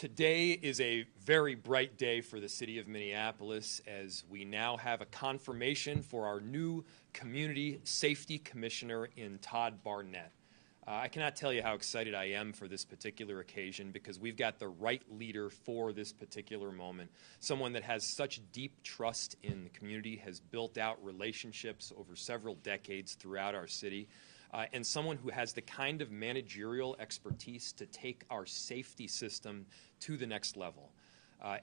Today is a very bright day for the city of Minneapolis as we now have a confirmation for our new Community Safety Commissioner in Todd Barnette. I cannot tell you how excited I am for this particular occasion because we've got the right leader for this particular moment. Someone that has such deep trust in the community, has built out relationships over several decades throughout our city, and someone who has the kind of managerial expertise to take our safety system to the next level.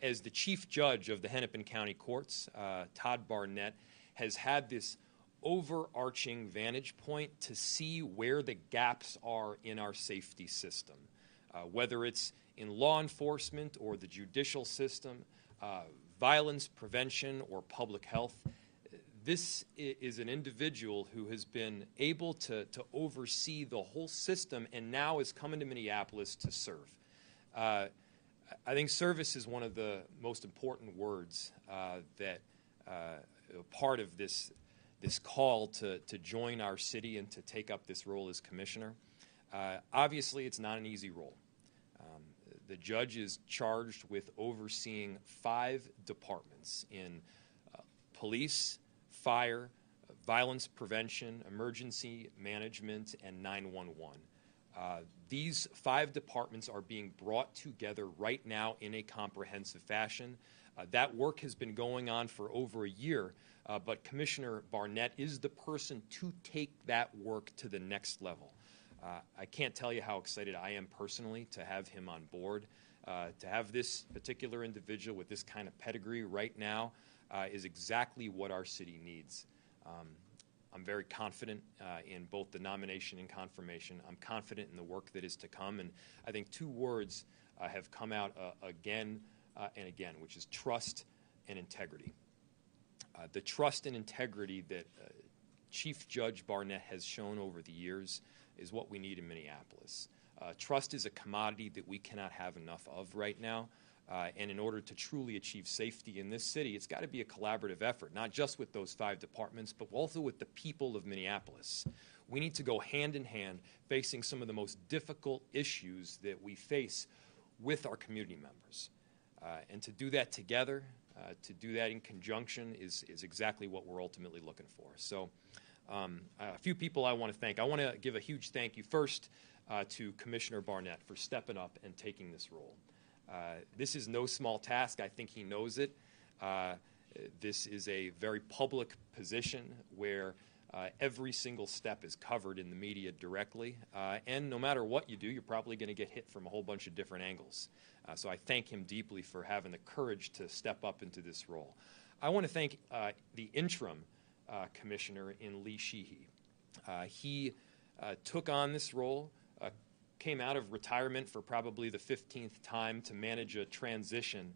As the Chief Judge of the Hennepin County Courts, Todd Barnette has had this overarching vantage point to see where the gaps are in our safety system, whether it's in law enforcement or the judicial system, violence prevention or public health. This is an individual who has been able to oversee the whole system and now is coming to Minneapolis to serve. I think service is one of the most important words that part of this call to join our city and to take up this role as commissioner. Obviously, it's not an easy role. The judge is charged with overseeing 5 departments in police, fire, violence prevention, emergency management, and 911. These 5 departments are being brought together right now in a comprehensive fashion. That work has been going on for over a year, but Commissioner Barnette is the person to take that work to the next level. I can't tell you how excited I am personally to have him on board. To have this particular individual with this kind of pedigree right now is exactly what our city needs. I'm very confident in both the nomination and confirmation. I'm confident in the work that is to come, and I think 2 words have come out again and again, which is trust and integrity. The trust and integrity that Chief Judge Barnette has shown over the years is what we need in Minneapolis. Trust is a commodity that we cannot have enough of right now. And in order to truly achieve safety in this city, it's got to be a collaborative effort, not just with those 5 departments, but also with the people of Minneapolis. We need to go hand in hand facing some of the most difficult issues that we face with our community members. And to do that together, to do that in conjunction is exactly what we're ultimately looking for. So a few people I want to thank. I want to give a huge thank you first to Commissioner Barnette for stepping up and taking this role. This is no small task. I think he knows it. This is a very public position where every single step is covered in the media directly. And no matter what you do, you're probably going to get hit from a whole bunch of different angles. So I thank him deeply for having the courage to step up into this role. I want to thank the interim commissioner in Lee Sheehy. He took on this role, came out of retirement for probably the 15th time to manage a transition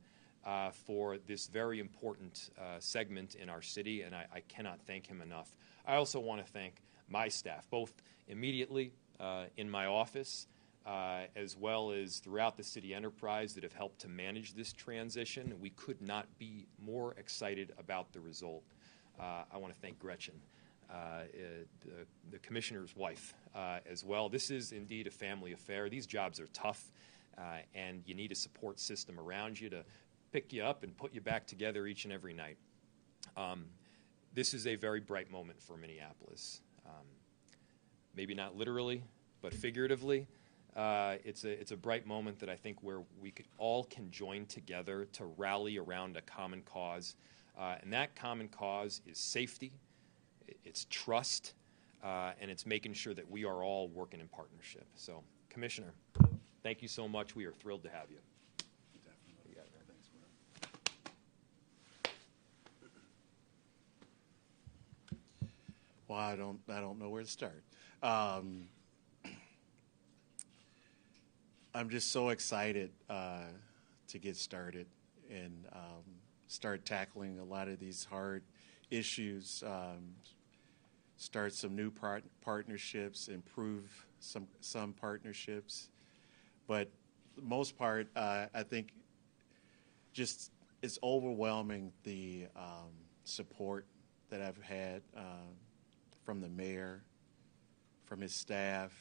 for this very important segment in our city, and I cannot thank him enough. I also want to thank my staff, both immediately in my office as well as throughout the city enterprise that have helped to manage this transition. We could not be more excited about the result. I want to thank Gretchen, the commissioner's wife, as well. This is indeed a family affair. These jobs are tough, and you need a support system around you to pick you up and put you back together each and every night. This is a very bright moment for Minneapolis. Maybe not literally, but figuratively. It's a bright moment that I think where we all can join together to rally around a common cause. And that common cause is safety, it's trust, and it's making sure that we are all working in partnership. So, Commissioner, thank you so much. We are thrilled to have you. Definitely. Thanks, Well, I don't know where to start. I'm just so excited to get started and start tackling a lot of these hard issues, start some new partnerships, improve some partnerships. But the most part, I think just it's overwhelming the support that I've had from the mayor, from his staff,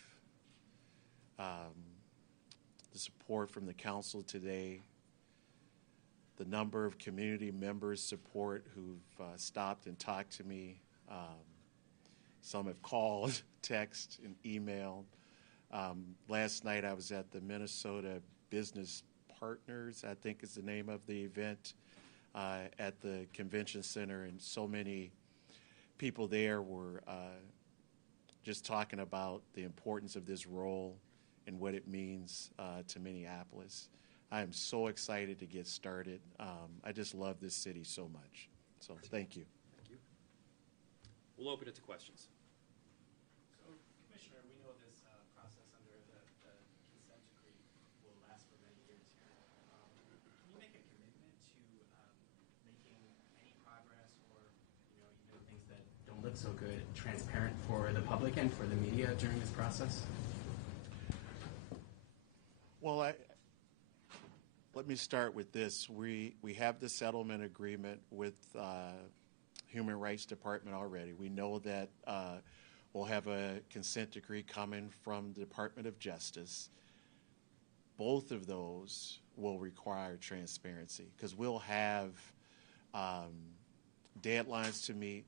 the support from the council today, the number of community members support who've stopped and talked to me. Some have called, text, and emailed. Last night I was at the Minnesota Business Partners, I think is the name of the event, at the convention center, and so many people there were just talking about the importance of this role and what it means to Minneapolis. I am so excited to get started. I just love this city so much. So thank you. Thank you. We'll open it to questions. So, Commissioner, we know this process under the consent decree will last for many years here. Can you make a commitment to making any progress or, even things that don't look so good transparent for the public and for the media during this process? Well, let me start with this. We have the settlement agreement with Human Rights Department already. We know that we'll have a consent decree coming from the Department of Justice. Both of those will require transparency because we'll have deadlines to meet.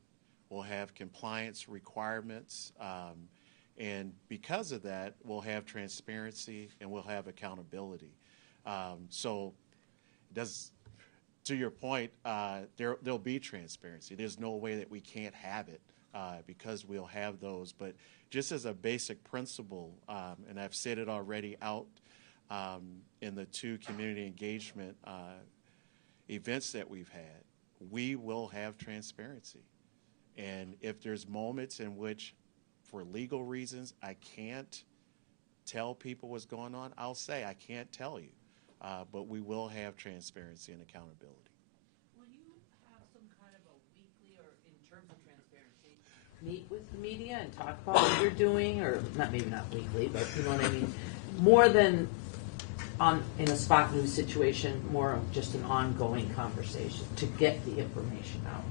We'll have compliance requirements. And because of that, we'll have transparency and we'll have accountability. So to your point, there'll be transparency. There's no way that we can't have it because we'll have those. But just as a basic principle, and I've said it already out in the 2 community engagement events that we've had, we will have transparency. And if there's moments in which, for legal reasons, I can't tell people what's going on, I'll say I can't tell you. But we will have transparency and accountability. Will you have some kind of a weekly, or in terms of transparency, meet with the media and talk about what you're doing, or maybe not weekly, but you know what I mean? More than in a spot news situation, more of just an ongoing conversation to get the information out.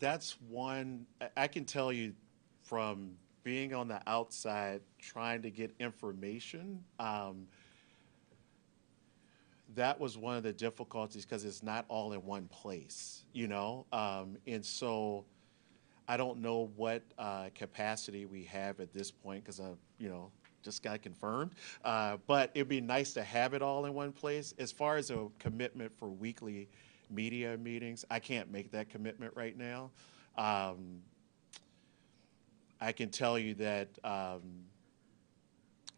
That's one, I can tell you from being on the outside trying to get information, that was one of the difficulties because it's not all in one place, and so I don't know what capacity we have at this point because I, just got confirmed, but it'd be nice to have it all in one place. As far as a commitment for weekly media meetings, I can't make that commitment right now. I can tell you that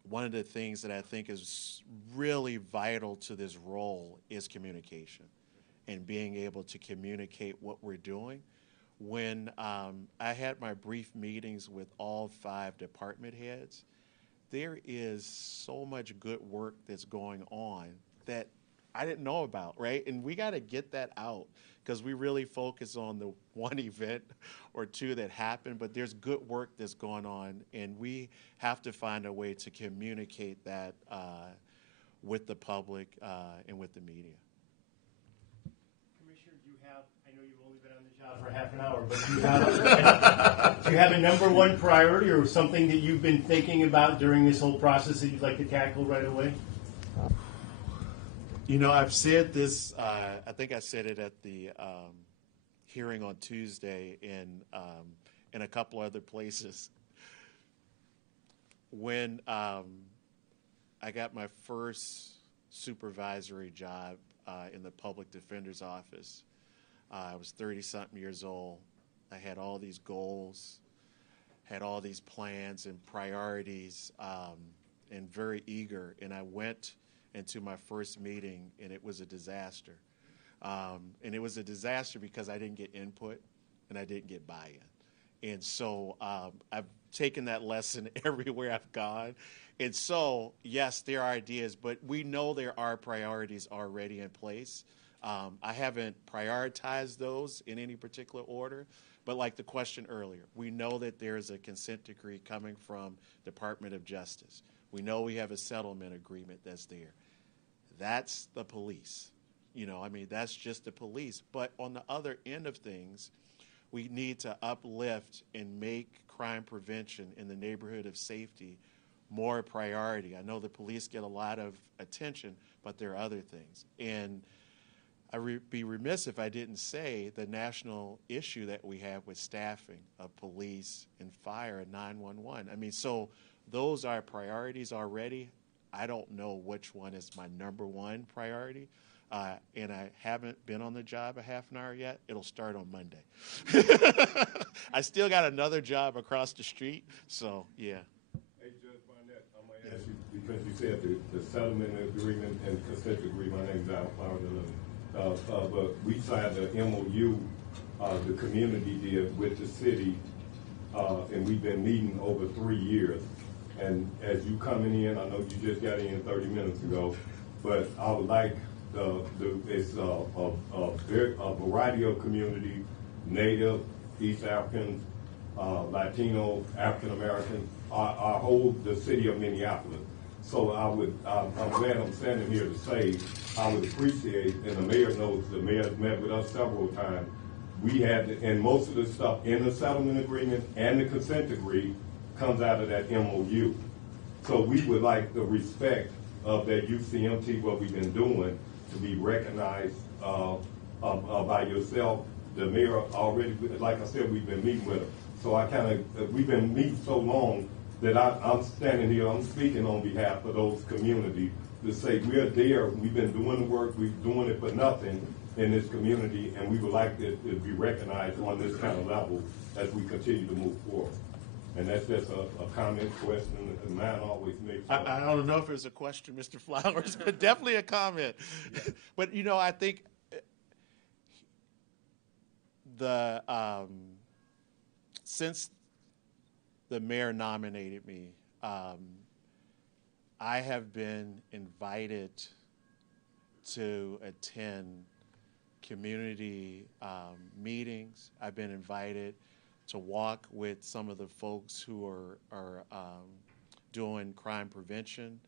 one of the things that I think is really vital to this role is communication and being able to communicate what we're doing. When I had my brief meetings with all 5 department heads, there is so much good work that's going on that I didn't know about, right? And we got to get that out because we really focus on the one event or 2 that happened, but there's good work that's going on, and we have to find a way to communicate that with the public and with the media. Commissioner, I know you've only been on the job for half an hour, but do you have a number one priority or something that you've been thinking about during this whole process that you'd like to tackle right away? I've said this, I think I said it at the hearing on Tuesday in a couple other places. When I got my first supervisory job in the public defender's office, I was 30-something years old. I had all these goals, had all these plans and priorities, and very eager. And I went into my first meeting, and it was a disaster. And it was a disaster because I didn't get input and I didn't get buy-in. And so I've taken that lesson everywhere I've gone. And so, yes, there are ideas, but we know there are priorities already in place. I haven't prioritized those in any particular order, but like the question earlier, we know that there's a consent decree coming from Department of Justice. We know we have a settlement agreement that's there. That's the police. That's just the police. But on the other end of things, we need to uplift and make crime prevention in the neighborhood of safety more priority. I know the police get a lot of attention, but there are other things. And I'd be remiss if I didn't say the national issue that we have with staffing of police and fire and 911. I mean, so those are priorities already. I don't know which one is my number one priority. And I haven't been on the job a half an hour yet. It'll start on Monday. I still got another job across the street, so yeah. Hey, Judge Barnette, I might ask you, because you said the settlement agreement and consent agreement, my name's Al Flower, but we signed the MOU, the community did with the city, and we've been meeting over 3 years. And as you coming in, I know you just got in 30 minutes ago, but I would like it's a variety of community, Native, East Africans, Latino, African Americans, our whole the city of Minneapolis. So I'm glad I'm standing here to say I would appreciate, and the mayor knows, the mayor's met with us several times. We had, and most of the stuff in the settlement agreement and the consent decree comes out of that MOU. So we would like the respect of that UCMT, what we've been doing, to be recognized by yourself. The mayor already, like I said, we've been meeting with her. So we've been meeting so long that I'm standing here, I'm speaking on behalf of those communities to say we're there, we've been doing the work, we're doing it for nothing in this community, and we would like to be recognized on this kind of level as we continue to move forward. And that's just a comment, question, and mine always makes sense. I don't know if it was a question, Mr. Flowers, but definitely a comment. But, you know, I think since the mayor nominated me, I have been invited to attend community meetings. I've been invited to walk with some of the folks who are doing crime prevention.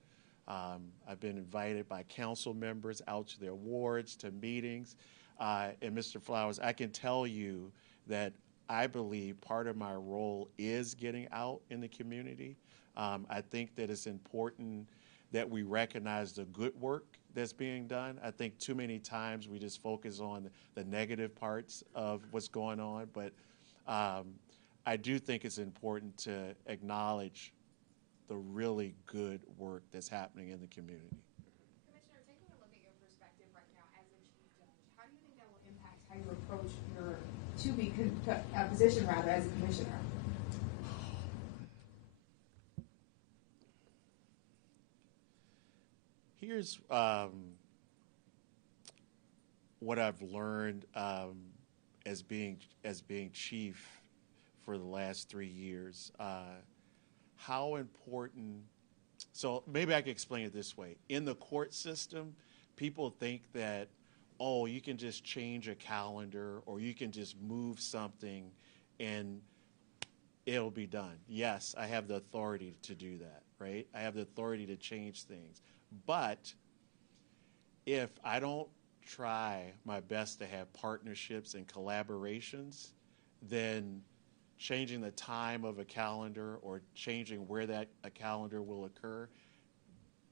I've been invited by council members out to their wards, to meetings. And Mr. Flowers, I can tell you that I believe part of my role is getting out in the community. I think that it's important that we recognize the good work that's being done. I think too many times we just focus on the negative parts of what's going on, but I do think it's important to acknowledge the really good work that's happening in the community. Commissioner, taking a look at your perspective right now as a chief judge, how do you think that will impact how you approach your position rather as a commissioner? Here's what I've learned as being chief for the last 3 years. How important, so maybe I could explain it this way. In the court system, people think that, oh, you can just change a calendar or you can just move something and it'll be done. Yes, I have the authority to do that, right? I have the authority to change things. But if I don't try my best to have partnerships and collaborations, then changing the time of a calendar or changing where a calendar will occur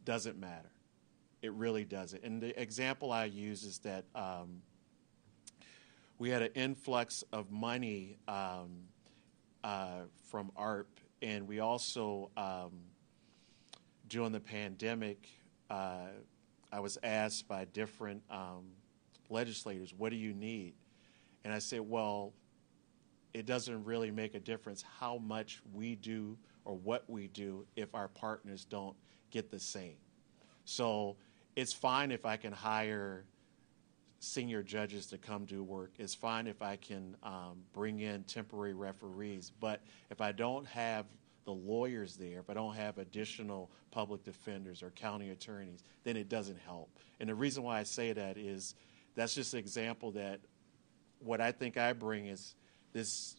doesn't matter. It really doesn't. And the example I use is that we had an influx of money from ARP, and we also, during the pandemic, I was asked by different legislators, what do you need? And I said, well, it doesn't really make a difference how much we do or what we do if our partners don't get the same. So it's fine if I can hire senior judges to come do work. It's fine if I can bring in temporary referees. But if I don't have the lawyers there, if I don't have additional public defenders or county attorneys, then it doesn't help. And the reason why I say that is that's just an example that what I think I bring is this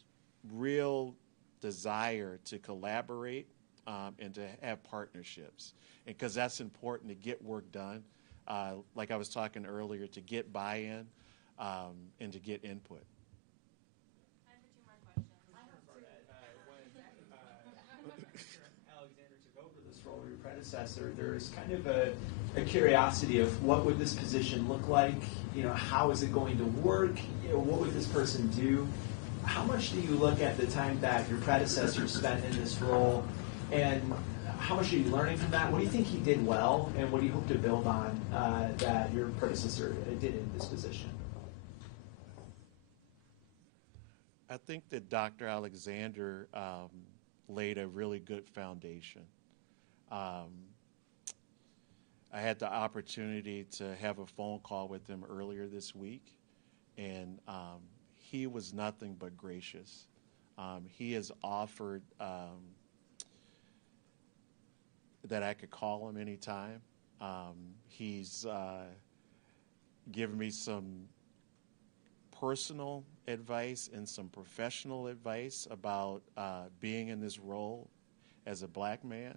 real desire to collaborate and to have partnerships. And because that's important to get work done, like I was talking earlier, to get buy-in and to get input. Time for 2 more questions. Commissioner Barnette, when Alexander took over this predecessor, there's kind of a curiosity of what would this position look like? How is it going to work? What would this person do? How much do you look at the time that your predecessor spent in this role, and how much are you learning from that? What do you think he did well, and what do you hope to build on that your predecessor did in this position? I think that Dr. Alexander laid a really good foundation. I had the opportunity to have a phone call with him earlier this week, and he was nothing but gracious. He has offered that I could call him anytime. He's given me some personal advice and some professional advice about being in this role as a black man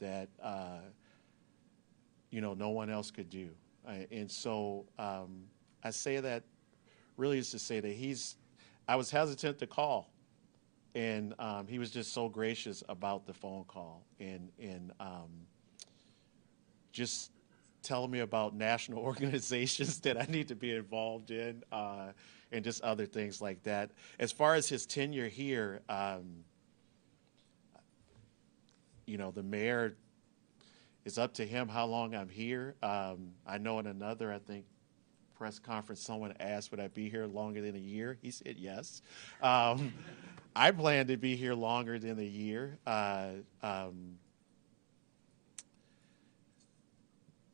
that no one else could do. And so I say that really is to say that I was hesitant to call, and he was just so gracious about the phone call and just telling me about national organizations that I need to be involved in and just other things like that. As far as his tenure here, the mayor, it's up to him how long I'm here. I know in another, I think, press conference, someone asked, would I be here longer than a year? He said yes. I plan to be here longer than a year.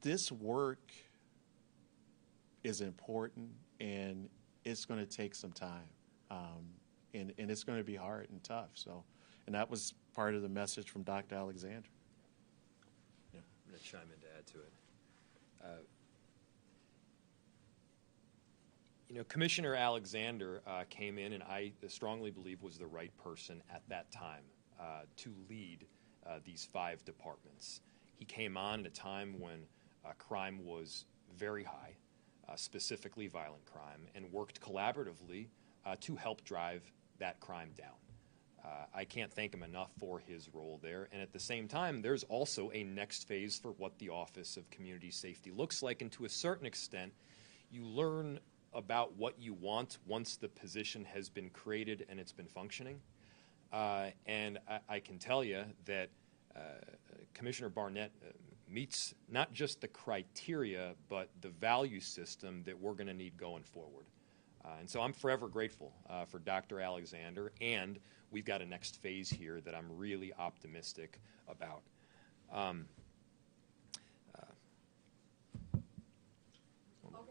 This work is important, and it's going to take some time, and it's going to be hard and tough. And that was part of the message from Dr. Alexander. Yeah, I'm going to chime in to add to it. Commissioner Alexander came in, and I strongly believe was the right person at that time to lead these 5 departments. He came on at a time when crime was very high, specifically violent crime, and worked collaboratively to help drive that crime down. I can't thank him enough for his role there. And at the same time, there's also a next phase for what the Office of Community Safety looks like. And to a certain extent, you learn about what you want once the position has been created and it's been functioning. And I can tell you that Commissioner Barnette meets not just the criteria, but the value system that we're going to need going forward. And so I'm forever grateful for Dr. Alexander, and we've got a next phase here that I'm really optimistic about. Okay,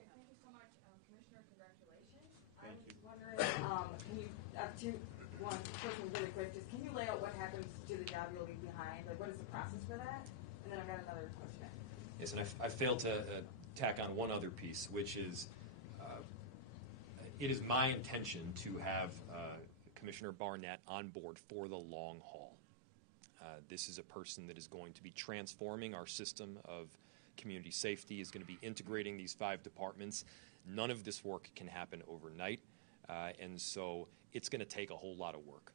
thank you so much, Commissioner. Congratulations. I was wondering, first one really quick, just can you lay out what happens to the job you'll leave behind? Like, what is the process for that? And then I've got another question. Yes, and I failed to tack on one other piece, which is it is my intention to have Commissioner Barnette on board for the long haul. This is a person that is going to be transforming our system of community safety, is going to be integrating these 5 departments. None of this work can happen overnight, and so it's going to take a whole lot of work.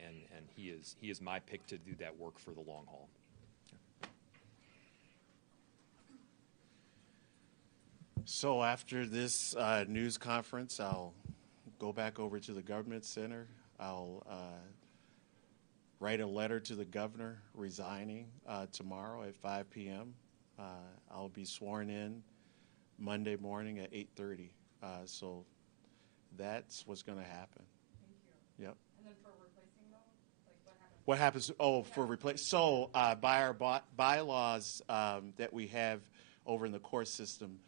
And he is my pick to do that work for the long haul. So after this news conference, I'll go back over to the Government Center. I'll write a letter to the governor resigning tomorrow at 5 p.m. I'll be sworn in Monday morning at 8:30. So that's what's going to happen. Thank you. Yep. And then for replacing those, like what happens? What happens? Oh, for replace. So by our bylaws that we have over in the court system,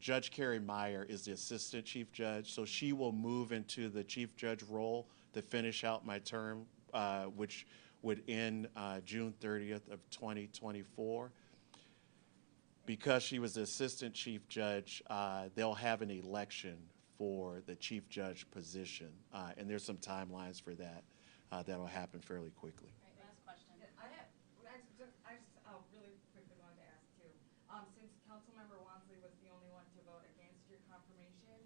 Judge Carrie Meyer is the assistant chief judge, so she will move into the chief judge role to finish out my term, which would end June 30th of 2024. Because she was the assistant chief judge, they'll have an election for the chief judge position, and there's some timelines for that that'll happen fairly quickly. Last question. I just really quickly wanted to ask too. Since Councilmember Wansley was the only one to vote against your confirmation,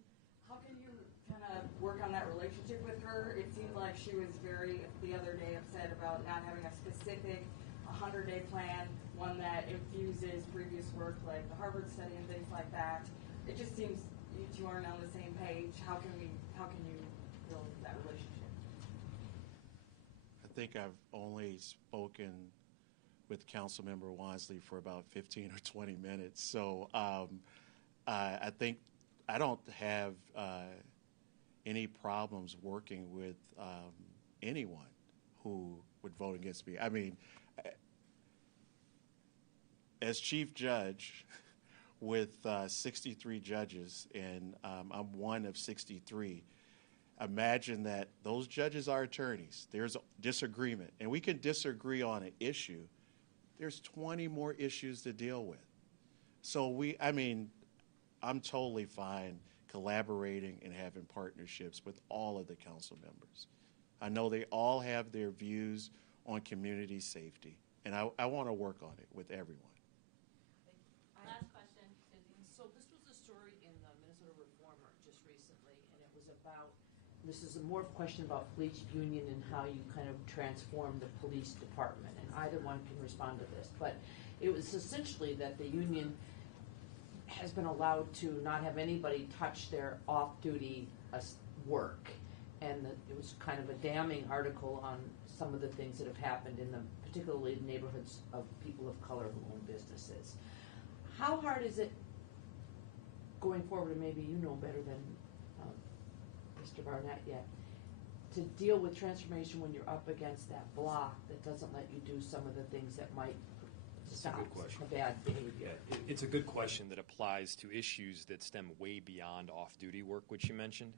how can you kind of work on that relationship with her? It seemed like she was the other day upset about not having a specific a 100-day plan, one that infuses previous work like the Harvard study and things like that. It just seems you two aren't on the same page. How can you build that relationship? I think I've only spoken with Councilmember Wansley for about 15 or 20 minutes. So I think I don't have any problems working with anyone who would vote against me. I mean, as Chief Judge with 63 judges, and I'm one of 63, imagine that those judges are attorneys. There's disagreement, and we can disagree on an issue. There's 20 more issues to deal with. So I'm totally fine collaborating and having partnerships with all of the council members. I know they all have their views on community safety, and I want to work on it with everyone. Last question. So this was a story in the Minnesota Reformer just recently, and it was about, this is more of a question about police union and how you kind of transform the police department, and either one can respond to this. But it was essentially that the union has been allowed to not have anybody touch their off-duty work, and it was kind of a damning article on some of the things that have happened in particularly neighborhoods of people of color who own businesses. How hard is it going forward, and maybe you know better than Mr. Barnette yet, to deal with transformation when you're up against that block that doesn't let you do some of the things that might stop a bad behavior? Yeah, it's a good question that applies to issues that stem way beyond off-duty work, which you mentioned.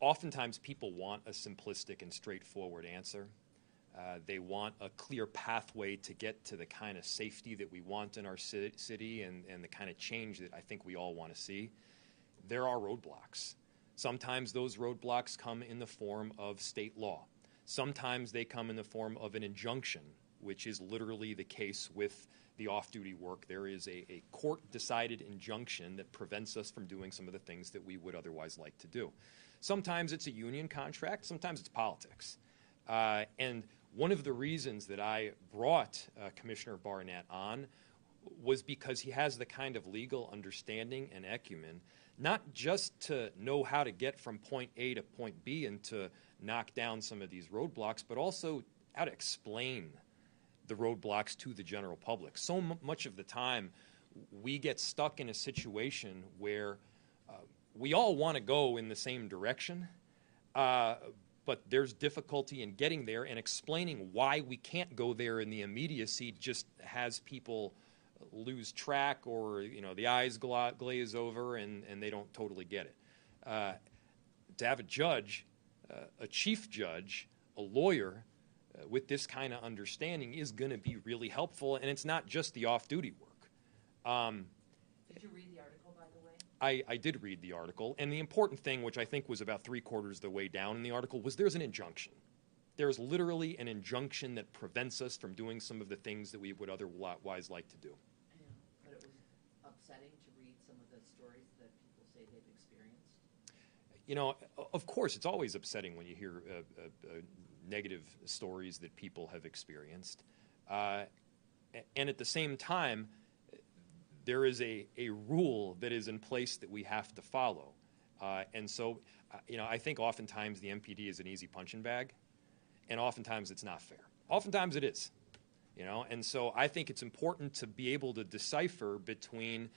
Oftentimes people want a simplistic and straightforward answer. They want a clear pathway to get to the kind of safety that we want in our city and the kind of change that I think we all want to see. There are roadblocks. Sometimes those roadblocks come in the form of state law. Sometimes they come in the form of an injunction, which is literally the case with the off-duty work. There is a court-decided injunction that prevents us from doing some of the things that we would otherwise like to do. Sometimes it's a union contract. Sometimes it's politics. And one of the reasons that I brought Commissioner Barnette on was because he has the kind of legal understanding and acumen, not just to know how to get from point A to point B and to knock down some of these roadblocks, but also how to explain the roadblocks to the general public. So much of the time, we get stuck in a situation where we all want to go in the same direction, but there's difficulty in getting there, and explaining why we can't go there in the immediacy just has people lose track, or the eyes glaze over and they don't totally get it. To have a judge, a chief judge, a lawyer with this kind of understanding is going to be really helpful, and it's not just the off-duty work. Did you read the article, by the way? I did read the article, and the important thing, which I think was about 3/4 the way down in the article, was there's an injunction. There's literally an injunction that prevents us from doing some of the things that we would otherwise like to do. Yeah, but it was upsetting to read some of the stories that people say they've experienced. Of course, it's always upsetting when you hear negative stories that people have experienced. And at the same time, there is a rule that is in place that we have to follow. And so, I think oftentimes the MPD is an easy punching bag, and oftentimes it's not fair. Oftentimes it is, and so I think it's important to be able to decipher between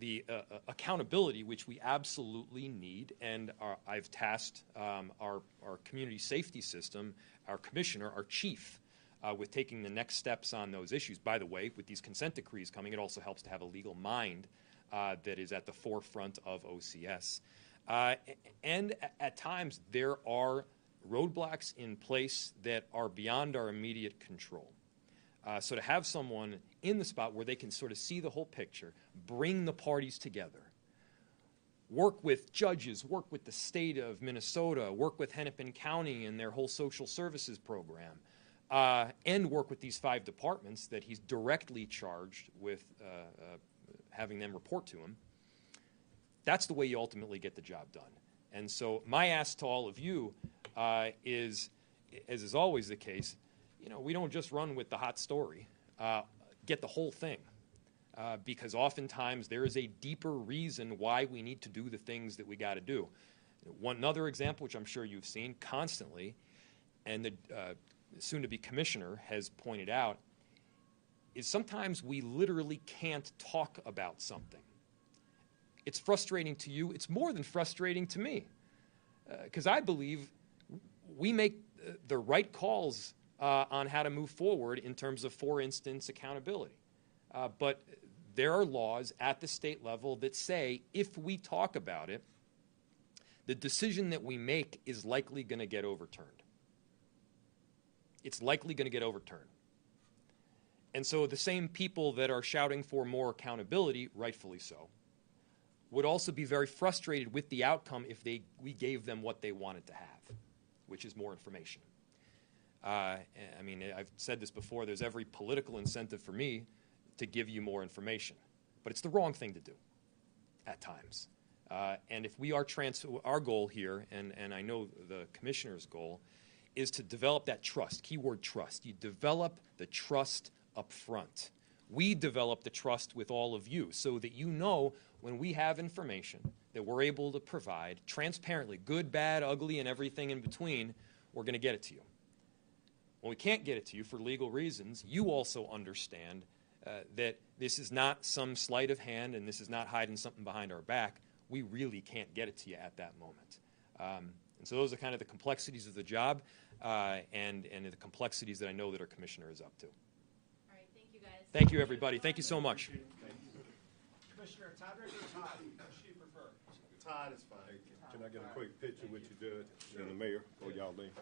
the accountability, which we absolutely need, and I've tasked our community safety system, our commissioner, our chief, with taking the next steps on those issues. By the way, with these consent decrees coming, it also helps to have a legal mind that is at the forefront of OCS. And at times, there are roadblocks in place that are beyond our immediate control. So to have someone in the spot where they can sort of see the whole picture, bring the parties together, work with judges, work with the state of Minnesota, work with Hennepin County and their whole social services program, and work with these 5 departments that he's directly charged with having them report to him, that's the way you ultimately get the job done. And so my ask to all of you is, as is always the case, we don't just run with the hot story. Get the whole thing. Because oftentimes there is a deeper reason why we need to do the things that we got to do. One other example, which I'm sure you've seen constantly, and the soon-to-be commissioner has pointed out, is sometimes we literally can't talk about something. It's frustrating to you. It's more than frustrating to me, because I believe we make the right calls on how to move forward in terms of, for instance, accountability. But there are laws at the state level that say if we talk about it, the decision that we make is likely going to get overturned. It's likely going to get overturned. And so the same people that are shouting for more accountability, rightfully so, would also be very frustrated with the outcome if we gave them what they wanted to have, which is more information. I mean, I've said this before, there's every political incentive for me to give you more information. But it's the wrong thing to do at times. And if we are our goal here, and I know the commissioner's goal, is to develop that trust, keyword trust. You develop the trust up front. We develop the trust with all of you so that you know when we have information that we're able to provide transparently, good, bad, ugly, and everything in between, we're going to get it to you. When we can't get it to you for legal reasons, you also understand that this is not some sleight of hand and this is not hiding something behind our back. We really can't get it to you at that moment. And so those are kind of the complexities of the job and the complexities that I know that our commissioner is up to. All right, thank you guys. Thank you, everybody. Thank you so much. Commissioner Todrick or Todd? Which do you prefer? Todd is fine. Can I get a quick picture with you, Judge, and the mayor, or y'all leave?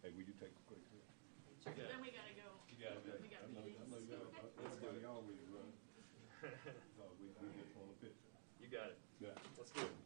Hey, will you take a quick picture? Then we gotta go. We got meetings. I know everybody always run. So we just want a picture. You got it. Yeah. Let's do it.